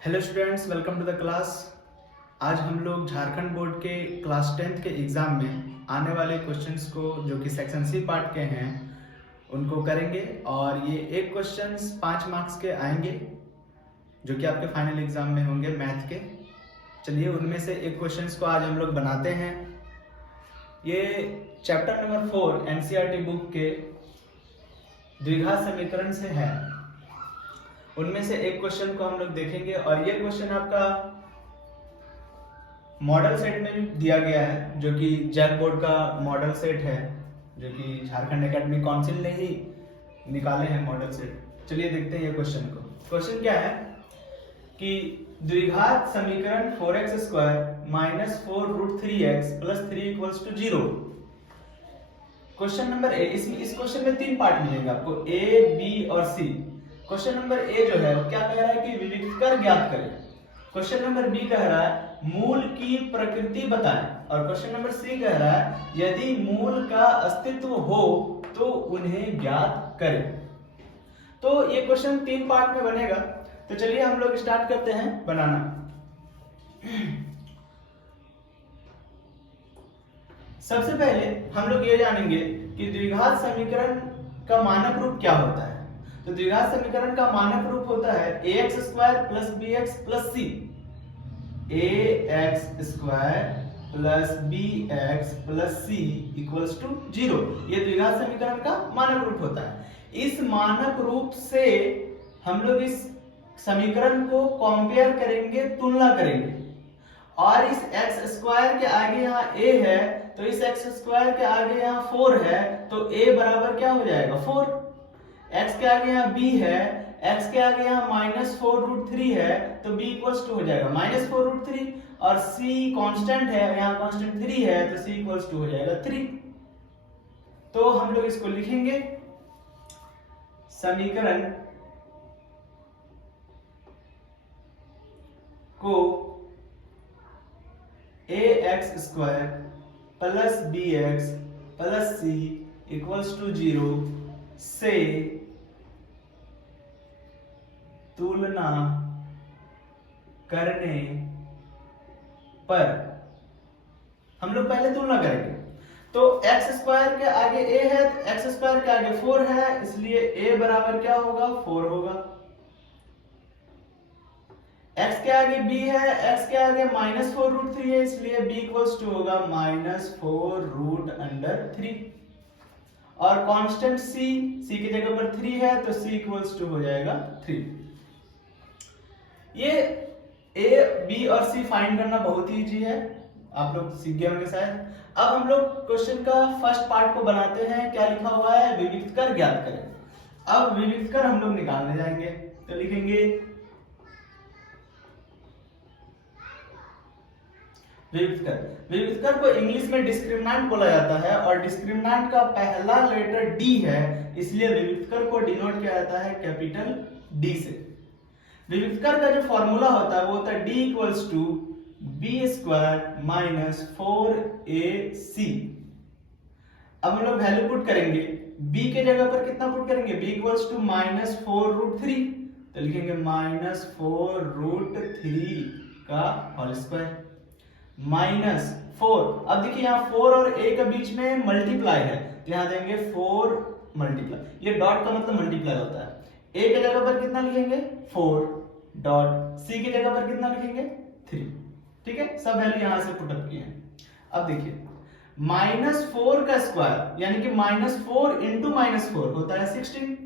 Hello students, welcome to the class. आज हम लोग झारखंड बोर्ड के क्लास 10th के एग्ज़ाम में आने वाले क्वेश्चंस को जो कि सेक्शन सी पार्ट के हैं उनको करेंगे। और ये एक क्वेश्चंस 5 मार्क्स के आएंगे जो कि आपके फाइनल एग्ज़ाम में होंगे मैथ के। चलिए उनमें से एक क्वेश्चंस को आज हम लोग बनाते हैं। ये चैप्टर नंबर 4 एनसीईआरटी बुक के द्विघात समीकरण से है। उनमें से एक क्वेश्चन को हम लोग देखेंगे और ये क्वेश्चन आपका मॉडल सेट में दिया गया है जो कि जैक बोर्ड का मॉडल सेट है, जो कि झारखंड एकेडमिक काउंसिल ने ही निकाले हैं मॉडल सेट। चलिए देखते हैं ये क्वेश्चन को। क्वेश्चन क्या है कि द्विघात समीकरण 4x² minus 4√3x plus 3 = 0। Question number A. इस क्वेश्चन में 3 पार्ट मिलेंगे आपको, ए, बी और सी। क्वेश्चन नंबर ए जो है वो क्या कह रहा है कि विविक्त कर ज्ञात करें। क्वेश्चन नंबर बी कह रहा है मूल की प्रकृति बताएं। और क्वेश्चन नंबर सी कह रहा है यदि मूल का अस्तित्व हो तो उन्हें ज्ञात करें। तो ये क्वेश्चन 3 पार्ट में बनेगा। तो चलिए हम लोग स्टार्ट करते हैं बनाना। सबसे पहले हम लोग ये जानेंगे कि द्विघात समीकरण का मानक रूप क्या होता है। तो द्विघात समीकरण का मानक रूप होता है ax² + bx + c। ax² + bx + c = 0। ये द्विघात समीकरण का मानक रूप होता है। इस मानक रूप से हम लोग इस समीकरण को कंपेयर करेंगे, तुलना करेंगे। और इस x² के आगे यहाँ a है तो इस x² के आगे यहाँ 4 है तो a बराबर क्या हो जाएगा 4। x के आगे यहाँ b है, x के आगे यहाँ -4√3 है तो b = हो जाएगा -4√3। और c कांस्टेंट है, यहाँ कांस्टेंट 3 है तो c = हो जाएगा 3। तो हम लोग इसको लिखेंगे समीकरण को ax² + bx + c = 0 से तुलना करने पर हम लोग पहले तुलना करेंगे। तो x² के आगे a है तो x² के आगे 4 है, इसलिए a बराबर क्या होगा 4 होगा। x के आगे b है, x के आगे -4√3 है, इसलिए b = होगा -4√3। और कांस्टेंट c की जगह पर 3 है तो c = हो जाएगा 3। ये a, b और c फाइंड करना बहुत ही इजी है, आप लोग सीख गए होंगे शायद। अब हम लोग क्वेश्चन का फर्स्ट पार्ट को बनाते हैं। क्या लिखा हुआ है विविक्त कर ज्ञात करें। अब विविक्त कर हम लोग निकालने जाएंगे तो लिखेंगे विविक्त कर को इंग्लिश में डिस्क्रिमिनेंट बोला जाता है और डिस्क्रिमिनेंट का पहला लेटर डी है, इसलिए विविक्त कर को डिनोट किया जाता है कैपिटल डी से। विविक्त कर का जो फॉर्मूला होता है वो होता है d = b² - 4ac। अब हम लोग वैल्यू पुट करेंगे। b के जगह पर कितना पुट करेंगे, b = -4√3 तो लिखेंगे -4√3 का होल स्क्वायर -4। अब देखिए यहाँ 4 और a के बीच में मल्टीप्लाई है तो यहाँ देंगे 4 मल्टीप्लाई। ये डॉट का मतलब मल्टीप्लाई होता है। a के जगह पर कितना लिखेंगे 4 डॉट, c की जगह पर कितना लिखेंगे 3। ठीक है, सब वैल्यू यहाँ से पुट अप किए हैं। अब देखिए -4 का स्क्वायर यानी कि -4 × -4 होता है 16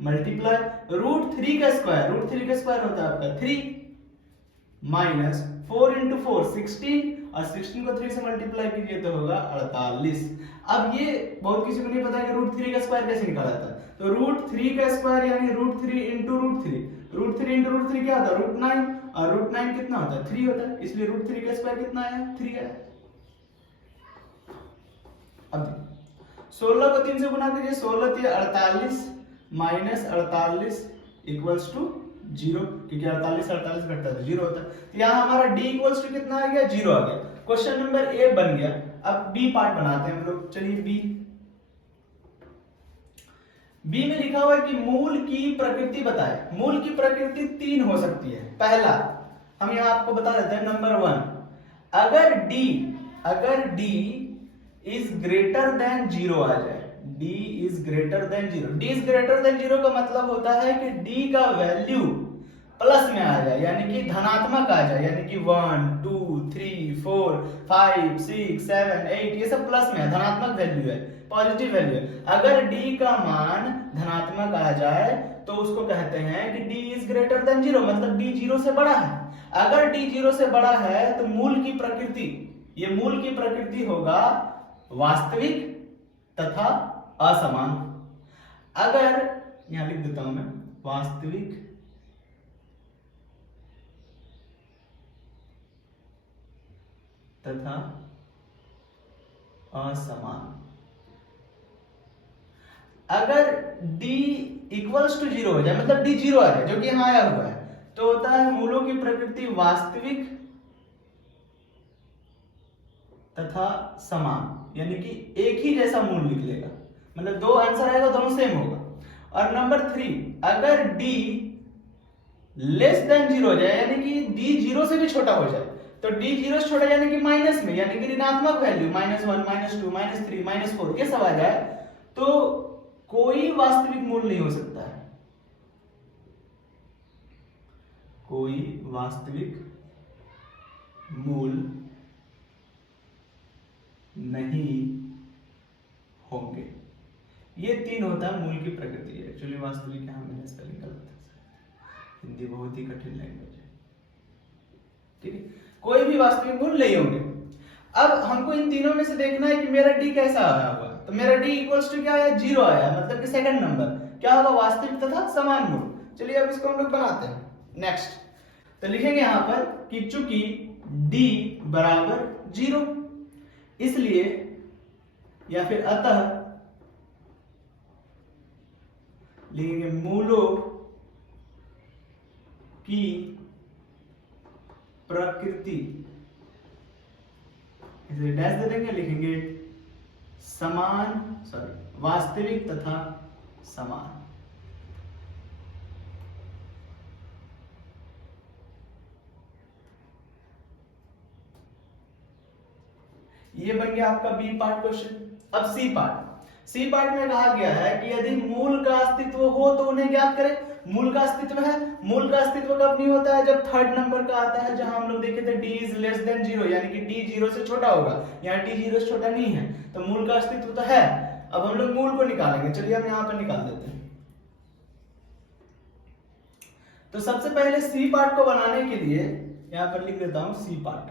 मल्टीप्लाई √3 का स्क्वायर, √3 का स्क्वायर होता है आपका 3 -4 × 4 16 और 16 को 3 से मल्टीप्लाई कीजिए तो होगा 48। अब ये बहुत किसी को नहीं पता है कि √3 का स्क्वायर कैसे निकाला जाता है। तो √3 का स्क्वायर यानी √3 × √3, √3 × √3 क्या होता है √9 और √9 कितना होता है 3 होता है, इसलिए √3 का स्क्वायर कितना आया 3 आया। अब 16 को 3 से गुना कीजिए, 16 × 48 -48 = 0, क्योंकि 48 घटता है तो 0 होता है। तो यहाँ हमारा d = कितना आ गया 0 आ गया। क्वेश्चन नंबर ए बन गया। अब बी पार्ट बनाते हैं हम लोग। चलिए बी में लिखा हुआ है कि मूल की प्रकृति बताए। मूल की प्रकृति 3 हो सकती है। पहला हम यहां आपको बता देते हैं, नंबर 1, अगर डी इज ग्रेटर देन 0 आ जाए। D is greater than 0। D is greater than 0 का मतलब होता है कि डी का वैल्यू प्लस में आ जाए, यानी कि धनात्मक आ जाए, यानी कि 1 2 3 4 5 6 7 8 ये सब प्लस में है, धनात्मक वैल्यू है, पॉजिटिव वैल्यू है। अगर डी का मान धनात्मक आ जाए तो उसको कहते हैं कि डी इज ग्रेटर देन 0, मतलब डी 0 से बड़ा है। अगर डी 0 से बड़ा है तो मूल की प्रकृति, ये मूल की प्रकृति होगा वास्तविक तथा असमान। अगर यहां लिख देता हूं मैं, वास्तविक तथा असमान। अगर d इक्वल्स टू 0 हो जाए, मतलब d 0 आ जाए, जो कि यहां आया हुआ है, तो होता है मूलों की प्रकृति वास्तविक तथा समान, यानी कि एक ही जैसा मूल निकलेगा, मतलब 2 आंसर आएगा, दोनों सेम होगा। और नंबर 3, अगर d लेस देन 0 हो जाए, यानी कि d 0 से भी छोटा हो जाए, तो d 0 से छोटा यानी कि माइनस में, यानी कि ऋणात्मक वैल्यू -1 -2 -3 -4 ये सब आ जाए, तो कोई वास्तविक मूल नहीं हो सकता है, कोई वास्तविक मूल नहीं होंगे। ये 3 होता है मूल की प्रकृति। एक्चुअली वास्तविक यहां मैंने स्पेलिंग गलत है, हिंदी बहुत ही कठिन लैंग्वेज है, ठीक है। कोई भी वास्तविक मूल नहीं होंगे। अब हमको इन तीनों में से देखना है कि मेरा डी कैसा आया होगा। तो मेरा डी इक्वल्स टू क्या आया, 0 आया, मतलब कि सेकंड नंबर क्या होगा, वास्तविक तथा समान मूल। चलिए अब इसको हम लोग बनाते हैं। नेक्स्ट तो लिखेंगे यहां पर कि चूंकि d बराबर 0, इसलिए या फिर अतः लिखेंगे मूलों की प्रकृति, इसे डैश दे देंगे, लिखेंगे वास्तविक तथा समान। ये बन गया आपका बी पार्ट क्वेश्चन। अब सी पार्ट में कहा गया है कि यदि मूल का अस्तित्व हो तो उन्हें ज्ञात करें। मूल का अस्तित्व है, मूल का अस्तित्व कब नहीं होता है, जब थर्ड नंबर का आता है, जहां हम लोग देखे थे d इज लेस देन 0, यानी कि d 0 से छोटा होगा। यहाँ d 0 से छोटा नहीं है, तो मूल का अस्तित्व तो है। अब हम लोग मूल को निकालेंगे। चलिए हम यहाँ पर निकाल देते हैं। तो सबसे पहले सी पार्ट को बनाने के लिए यहाँ पर लिख देता हूं सी पार्ट।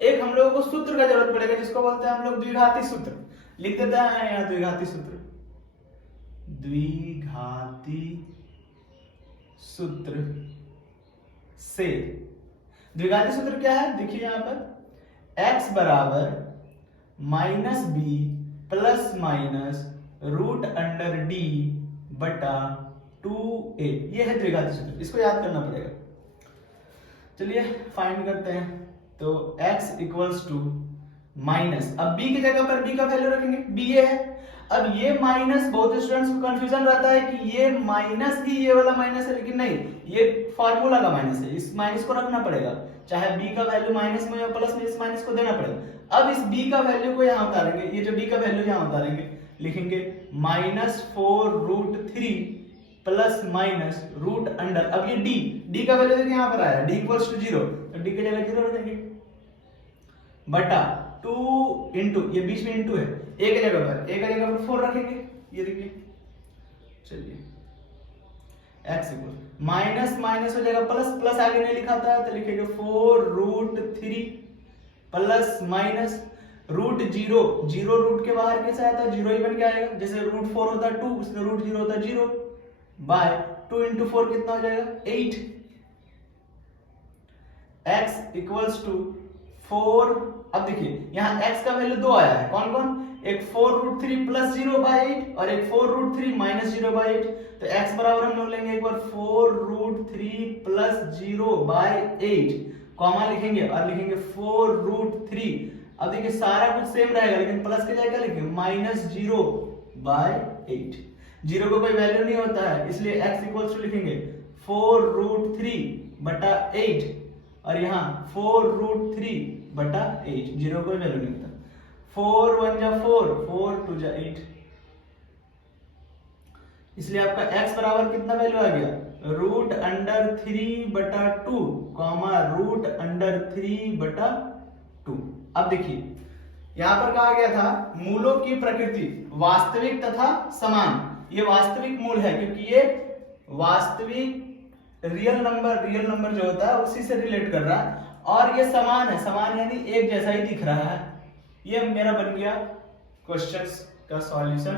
एक हम लोगों को सूत्र का जरूरत पड़ेगा, जिसको बोलते हैं हम लोग द्विघाती सूत्र। लिख देता है यहाँ द्विघाती सूत्र। द्विघाती सूत्र से, द्विघाती सूत्र क्या है, देखिए यहां पर x बराबर -b plus minus root under d बटा 2a, ये है द्विघाती सूत्र। इसको याद करना पड़ेगा। चलिए फाइंड करते हैं। तो x इक्वल्स टू माइनस, अब b की जगह पर b का वैल्यू रखेंगे, b ये है। अब ये माइनस, बहुत स्टूडेंट्स को कंफ्यूजन रहता है कि ये माइनस ही ये वाला माइनस है, लेकिन नहीं, ये फार्मूला का माइनस है, इस माइनस को रखना पड़ेगा। चाहे b का वैल्यू माइनस में या प्लस में, इस माइनस को देना पड़ेगा। अब इस b का वैल्यू को यहाँ उतारेंगे, ये जो b का वैल्यू यहाँ उतारेंगे, लिखेंगे -4√3 प्लस माइनस रूट अंडर, अब ये d का वैल्यू देखिए यहाँ पर आया, d इक्वल्स टू 0, तो d की जगह 0 रख देंगे, बटा 2 इंटू, ये बीच में इंटू है, a की जगह पर 4 रखेंगे, ये देखिए। चलिए x इक्वल माइनस माइनस हो जाएगा प्लस, प्लस आगे नहीं लिखा था तो लिखेंगे 4√3 प्लस माइनस रूट 0 रूट के बाहर कैसे आता है, 0 ही बन के आएगा। जैसे √4 होता है 2, इसलिए √0 होता है 0, बाय 2 इंटू 4 कितना हो जाएगा 8। x इक्वल्स टू 4, अब देखिए यहाँ x का वैल्यू 2 आया है, कौन कौन, एक 4√3 प्लस 0/8 और एक 4√3 माइनस 0/8। तो x बराबर हम लोग लेंगे एक बार 4√3 प्लस 0/8, कॉमा लिखेंगे और लिखेंगे 4√3। अब देखिए सारा कुछ सेम रहेगा, लेकिन प्लस के जगह क्या लिखेंगे -0/8। जीरो को कोई वैल्यू नहीं होता है, इसलिए x इक्वल्स टू लिखेंगे 4√3/8 और यहाँ 4√3/8, जीरो कोई वैल्यू नहीं होता। 4 1 जा 4, 4 2 जा 8, इसलिए आपका x बराबर कितना वैल्यू आ गया, √3/2 √3/2। अब देखिए यहां पर कहा गया था मूलों की प्रकृति वास्तविक तथा समान। ये वास्तविक मूल है क्योंकि ये वास्तविक रियल नंबर जो होता है उसी से रिलेट कर रहा है, और ये समान है, समान यानी एक जैसा ही दिख रहा है। ये मेरा बन गया क्वेश्चंस का सॉल्यूशन।